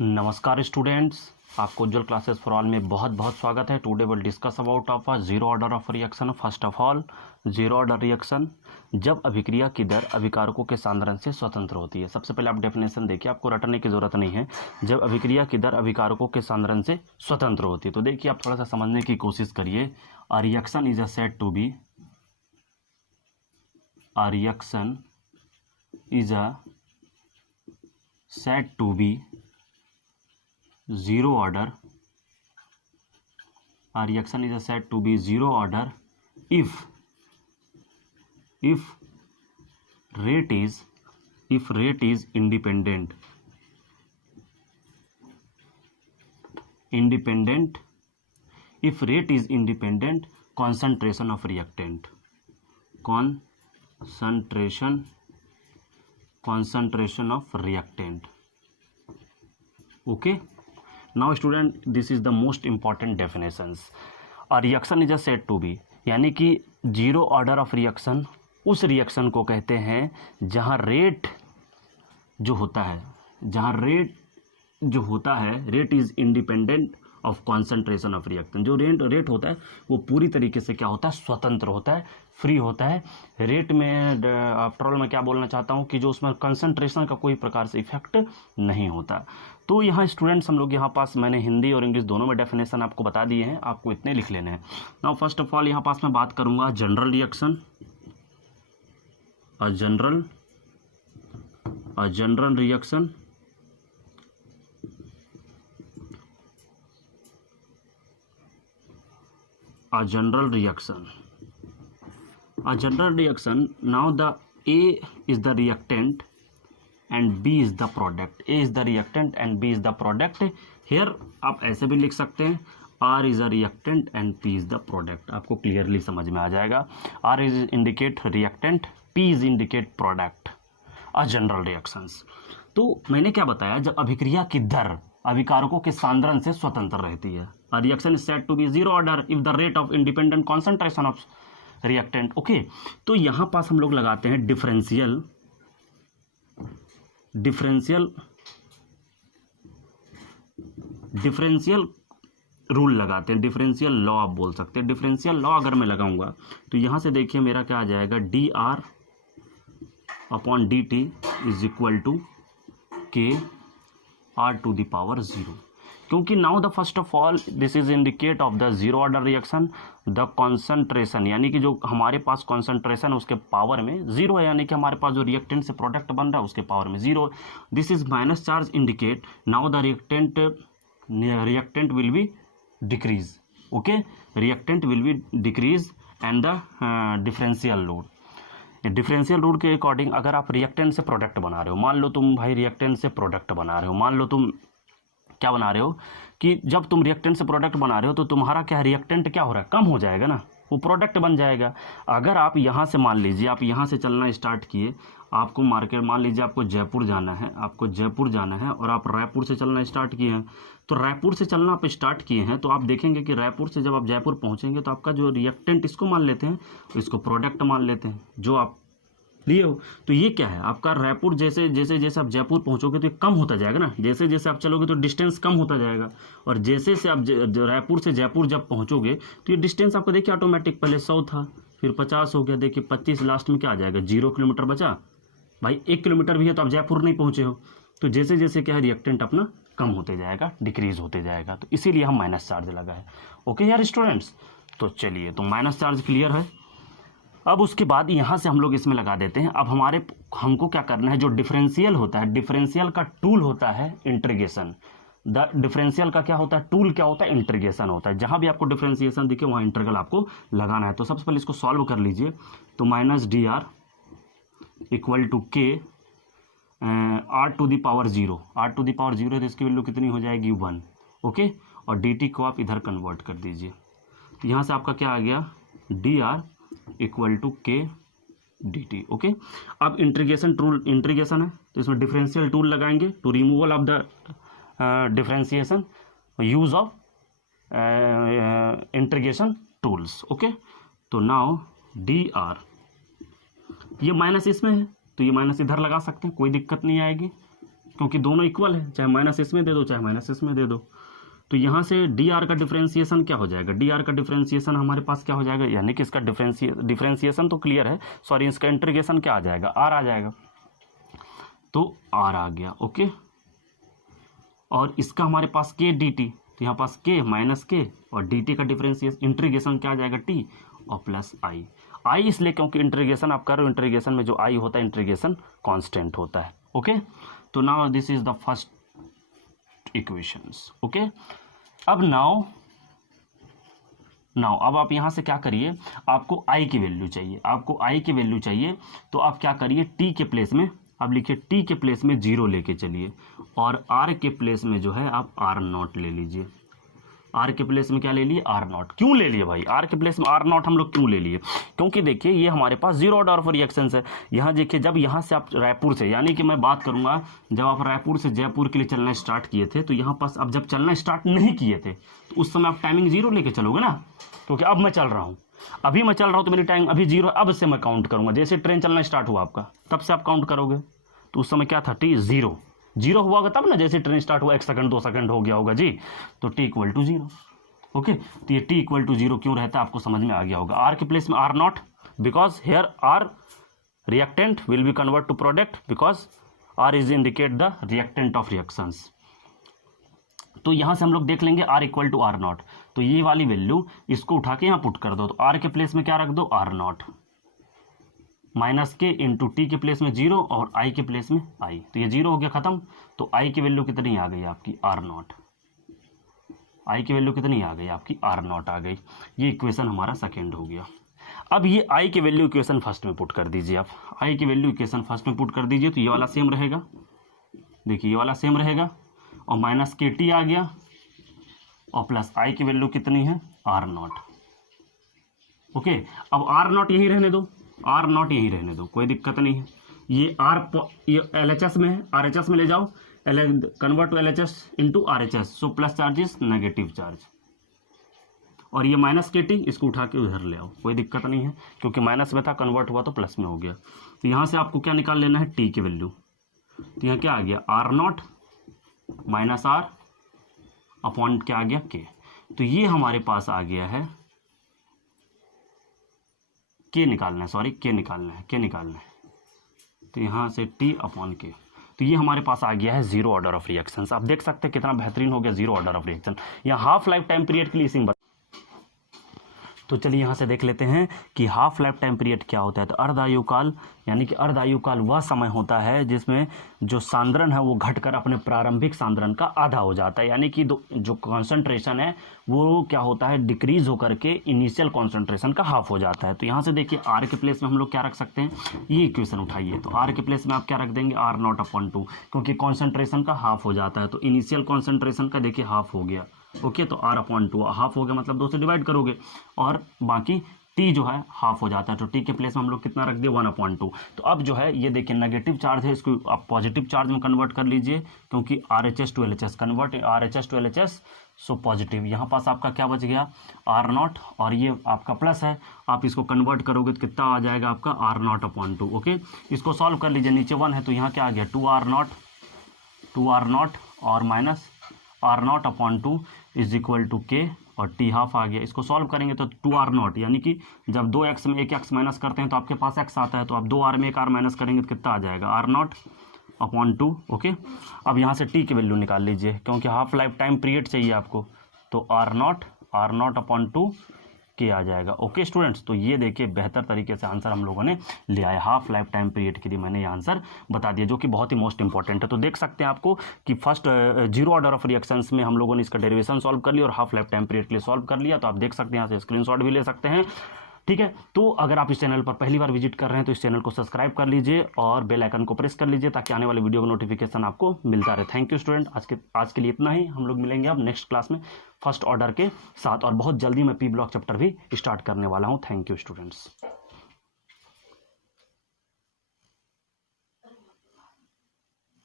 नमस्कार स्टूडेंट्स, आपको उज्ज्वल classes for all में बहुत बहुत स्वागत है। Today will discuss about of a zero order of reaction. First of all, zero order reaction जब अभिक्रिया की दर अभिकारकों के सांद्रण से स्वतंत्र होती है। सबसे पहले आप डेफिनेशन देखिए, आपको रटने की जरूरत नहीं है। जब अभिक्रिया की दर अभिकारकों के सांद्रण से स्वतंत्र होती है तो देखिए आप थोड़ा सा समझने की कोशिश करिए। A reaction is a said to be, a reaction is a said to be zero order. A reaction is said to be zero order if rate is independent if rate is independent concentration of reactant okay. Now student, this is the most important definitions. A reaction is a said to be, यानी कि zero order of reaction उस reaction को कहते हैं जहाँ rate जो होता है rate is independent of concentration of reactant. जो रेट होता है वो पूरी तरीके से क्या होता है, स्वतंत्र होता है, फ्री होता है। रेट में आफ्टर ऑल मैं क्या बोलना चाहता हूँ कि जो उसमें कंसंट्रेशन का कोई प्रकार से इफेक्ट नहीं होता। तो यहाँ स्टूडेंट्स हम लोग यहाँ पास मैंने हिंदी और इंग्लिश दोनों में डेफिनेशन आपको बता दिए हैं, आपको इतने लिख लेने हैं। नाउ फर्स्ट ऑफ ऑल यहाँ पास मैं बात करूँगा general reaction. A general reaction a general reaction. Now the A is the reactant and B is the product. A is the reactant and B is the product. Here आप ऐसे भी लिख सकते हैं, R is a reactant and P is the product. आपको clearly समझ में आ जाएगा। R is indicate reactant, P is indicate product. A general reactions. तो मैंने क्या बताया, जब अभिक्रिया की दर अभिकारकों के सांद्रण से स्वतंत्र रहती है। A reaction is said to be zero order if the rate of independent concentration of reactant. Okay, तो यहां पास हम लोग लगाते हैं डिफरेंशियल रूल लगाते हैं, डिफरेंशियल लॉ आप बोल सकते हैं। डिफरेंशियल लॉ अगर मैं लगाऊंगा तो यहां से देखिए मेरा क्या आ जाएगा, D R upon D T is equal to K R to the power zero. क्योंकि now the first of all this is indicate of the zero order reaction, the concentration यानी कि जो हमारे पास कॉन्सेंट्रेशन उसके पावर में zero है, यानी कि हमारे पास जो रिएक्टेंट से प्रोडक्ट बन रहा है उसके पावर में zero. This is minus charge indicate now the reactant will be decrease. Okay, reactant will be decrease and the differential load. Differential rule के अकॉर्डिंग अगर आप रिएक्टेंट से प्रोडक्ट बना रहे हो, मान लो तुम भाई रिएक्टेंट से प्रोडक्ट बना रहे हो, मान लो तुम क्या बना रहे हो कि जब तुम रिएक्टेंट से प्रोडक्ट बना रहे हो तो तुम्हारा क्या रिएक्टेंट क्या हो रहा है, कम हो जाएगा ना, वो प्रोडक्ट बन जाएगा। अगर आप यहाँ से मान लीजिए आप यहाँ से चलना स्टार्ट किए, आपको मार्केट मान लीजिए आपको जयपुर जाना है और आप रायपुर से चलना स्टार्ट किए हैं, तो रायपुर से चलना आप स्टार्ट किए हैं तो आप देखेंगे कि रायपुर से जब आप जयपुर पहुँचेंगे तो आपका जो रिएक्टेंट इसको मान लेते हैं, इसको प्रोडक्ट मान लेते हैं जो आप लिए हो। तो ये क्या है आपका रायपुर, जैसे जैसे आप जयपुर पहुंचोगे तो ये कम होता जाएगा ना, जैसे जैसे आप चलोगे तो डिस्टेंस कम होता जाएगा, और जैसे से आप रायपुर से जयपुर जब पहुंचोगे तो ये डिस्टेंस आपको देखिए ऑटोमेटिक पहले 100 था, फिर 50 हो गया, देखिए 25, लास्ट में क्या आ जाएगा 0 किलोमीटर बचा। भाई 1 किलोमीटर भी है तो आप जयपुर नहीं पहुंचे हो, तो जैसे जैसे क्या है रिएक्टेंट अपना कम होते जाएगा, डिक्रीज होते जाएगा, तो इसीलिए हम माइनस चार्ज लगा है। ओके यार स्टूडेंट्स, तो चलिए तो माइनस चार्ज क्लियर है। अब उसके बाद यहाँ से हम लोग इसमें लगा देते हैं। अब हमको क्या करना है, जो डिफरेंशियल होता है, डिफरेंशियल का टूल होता है इंटीग्रेशन। द डिफरेंशियल का क्या होता है, टूल क्या होता है, इंटीग्रेशन होता है। जहाँ भी आपको डिफरेंशिएशन दिखे वहाँ इंटीग्रल आपको लगाना है। तो सबसे पहले इसको सॉल्व कर लीजिए, तो minus D R equal to K R to the power zero, तो इसकी वैल्यू कितनी हो जाएगी 1। ओके, और डी टी को आप इधर कन्वर्ट कर दीजिए, तो यहाँ से आपका क्या आ गया, D R equal to K D T. Okay, अब इंटीग्रेशन है तो इसमें डिफरेंशियल टूल लगाएंगे to removal of the differentiation, use of integration tools. Okay, तो नाउ डी आर, ये माइनस इसमें है तो ये माइनस इधर लगा सकते हैं, कोई दिक्कत नहीं आएगी। क्योंकि दोनों इक्वल है, चाहे माइनस इसमें दे दो चाहे माइनस इसमें दे दो। तो यहाँ से डी आर का डिफरेंशिएशन क्या हो जाएगा, डी आर का डिफरेंशिएशन हमारे पास क्या हो जाएगा, यानी कि इसका डिफरेंशिएशन तो क्लियर है, सॉरी इसका इंटीग्रेशन क्या आ जाएगा, आर आ जाएगा। तो आर आ गया, ओके। और इसका हमारे पास के डी टी, तो यहाँ पास के माइनस के और डी टी का डिफरेंशिएशन इंटीग्रेशन क्या आ जाएगा, टी और प्लस आई। आई इसलिए क्योंकि इंटीग्रेशन आप कर रहे हो, इंटीग्रेशन में जो आई होता है इंटीग्रेशन कांस्टेंट होता है, ओके। तो now this is the first equations, okay. अब नाउ अब आप यहां से क्या करिए, आपको आई की वैल्यू चाहिए, आपको आई की वैल्यू चाहिए, तो आप क्या करिए, टी के प्लेस में अब लिखिए, टी के प्लेस में 0 लेके चलिए और आर के प्लेस में जो है आप आर नॉट ले लीजिए। आर के प्लेस में क्या ले लिए, आर नॉट। क्यों ले लिए भाई आर के प्लेस में आर नॉट हम लोग क्यों ले लिए, क्योंकि देखिए ये हमारे पास जीरो ऑर्डर ऑफ रिएक्शंस है। यहाँ देखिए जब यहाँ से आप रायपुर से, यानी कि मैं बात करूंगा जब आप रायपुर से जयपुर के लिए चलना स्टार्ट किए थे, तो यहाँ पास अब जब चलना स्टार्ट नहीं किए थे तो उस समय आप टाइमिंग 0 लेके चलोगे ना, क्योंकि अब मैं चल रहा हूँ, अभी मैं चल रहा हूँ तो मेरी टाइम अभी 0, अब से मैं काउंट करूंगा। जैसे ट्रेन चलना स्टार्ट हुआ आपका तब से आप काउंट करोगे, तो उस समय क्या था, टी 0 हुआ होगा तब ना, जैसे ट्रेन स्टार्ट हुआ 1 सेकंड 2 सेकंड हो गया होगा जी, तो टी इक्वल टू 0, ओके। तो ये टी इक्वल टू 0 क्यों रहता है आपको समझ में आ गया होगा। आर के प्लेस में R naught, because here are reactant will be convert to product, because R is indicate the reactant of reactions. तो यहां से हम लोग देख लेंगे R equal to R naught, तो ये वाली वैल्यू इसको उठा के यहां पुट कर दो, तो आर के प्लेस में क्या रख दो, आर नॉट, माइनस के इंटू टी के प्लेस में 0 और आई के प्लेस में आई, तो ये 0 हो गया खत्म। तो आई की वैल्यू कितनी आ गई आपकी, आर नॉट। आई की वैल्यू कितनी आ गई आपकी, आर नॉट आ गई। ये इक्वेशन हमारा सेकेंड हो गया। अब ये आई की वैल्यू इक्वेशन फर्स्ट में पुट कर दीजिए, आप आई की वैल्यू इक्वेशन फर्स्ट में पुट कर दीजिए, तो ये वाला सेम रहेगा, देखिए ये वाला सेम रहेगा, और माइनस के टी आ गया और प्लस आई की वैल्यू कितनी है, आर नॉट, ओके। अब आर नॉट यही रहने दो, आर नॉट यही रहने दो, कोई दिक्कत नहीं है। ये ये LHS में है, RHS में ले जाओ, convert to LHS into RHS, so plus charge is negative charge, और ये माइनस के टी इसको उठा के उधर ले आओ, कोई दिक्कत नहीं है, क्योंकि माइनस में था कन्वर्ट हुआ तो प्लस में हो गया। तो यहाँ से आपको क्या निकाल लेना है, टी की वैल्यू, तो यहाँ क्या आ गया, R naught minus R upon क्या आ गया, के। तो ये हमारे पास आ गया है, के निकालना है, सॉरी के निकालना है, तो यहाँ से टी अपॉन के, तो ये हमारे पास आ गया है 0 ऑर्डर ऑफ रिएक्शंस। आप देख सकते हैं कितना बेहतरीन हो गया 0 ऑर्डर ऑफ रिएक्शन। यहाँ हाफ लाइफ टाइम पीरियड के लिए इसी में, तो चलिए यहाँ से देख लेते हैं कि हाफ लाइफ टाइम पीरियड क्या होता है। तो अर्धायुकाल, यानी कि अर्धायुकाल वह समय होता है जिसमें जो सांद्रण है वो घटकर अपने प्रारंभिक सांद्रण का आधा हो जाता है, यानी कि जो कॉन्सेंट्रेशन है वो क्या होता है, डिक्रीज होकर के इनिशियल कॉन्सेंट्रेशन का हाफ हो जाता है। तो यहाँ से देखिए आर के प्लेस में हम लोग क्या रख सकते हैं, ये इक्वेशन उठाइए, तो आर के प्लेस में आप क्या रख देंगे, आर नॉट अपॉन 2, क्योंकि कॉन्सेंट्रेशन का हाफ हो जाता है, तो इनिशियल कॉन्सेंट्रेशन का देखिए हाफ हो गया, ओके। तो आर अपॉन 2 हाफ हो गया, मतलब 2 से डिवाइड करोगे और बाकी टी जो है हाफ हो जाता है, तो टी के प्लेस में हम लोग कितना रख दिए, 1/2। तो अब जो है ये देखिए नेगेटिव चार्ज है, इसको आप पॉजिटिव चार्ज में कन्वर्ट कर लीजिए, क्योंकि RHS to LHS convert, RHS to LHS, so positive. यहाँ पास आपका क्या बच गया, आर नॉट, और ये आपका प्लस है, आप इसको कन्वर्ट करोगे तो कितना आ जाएगा आपका, आर नॉट अपॉन 2, ओके। इसको सॉल्व कर लीजिए, नीचे 1 है तो यहाँ क्या आ गया, 2R नॉट और minus R naught upon 2 is equal to K, और टी हाफ आ गया। इसको सॉल्व करेंगे तो 2R नॉट, यानी कि जब 2x में 1x माइनस करते हैं तो आपके पास x आता है, तो आप 2R में 1R माइनस करेंगे तो कितना आ जाएगा, आर नॉट अपॉन 2, ओके। अब यहाँ से टी की वैल्यू निकाल लीजिए, क्योंकि हाफ लाइफ टाइम पीरियड चाहिए आपको, तो आर नॉट अपॉन 2 के आ जाएगा, ओके स्टूडेंट्स। तो ये देखिए बेहतर तरीके से आंसर हम लोगों ने ले आए, हाफ लाइफ टाइम पीरियड के लिए मैंने ये आंसर बता दिया, जो कि बहुत ही मोस्ट इंपॉर्टेंट है। तो देख सकते हैं आपको कि फर्स्ट 0 ऑर्डर ऑफ रिएक्शंस में हम लोगों ने इसका डेरिवेशन सॉल्व कर लिया और हाफ लाइफ टाइम पीरियड के लिए सॉल्व कर लिया। तो आप देख सकते हैं, यहाँ से स्क्रीनशॉट भी ले सकते हैं, ठीक है। तो अगर आप इस चैनल पर पहली बार विजिट कर रहे हैं तो इस चैनल को सब्सक्राइब कर लीजिए और बेल आइकन को प्रेस कर लीजिए, ताकि आने वाली वीडियो का नोटिफिकेशन आपको मिलता रहे। थैंक यू स्टूडेंट, आज के लिए इतना ही। हम लोग मिलेंगे अब नेक्स्ट क्लास में फर्स्ट ऑर्डर के साथ, और बहुत जल्दी मैं पी ब्लॉक चैप्टर भी स्टार्ट करने वाला हूँ। Thank you students.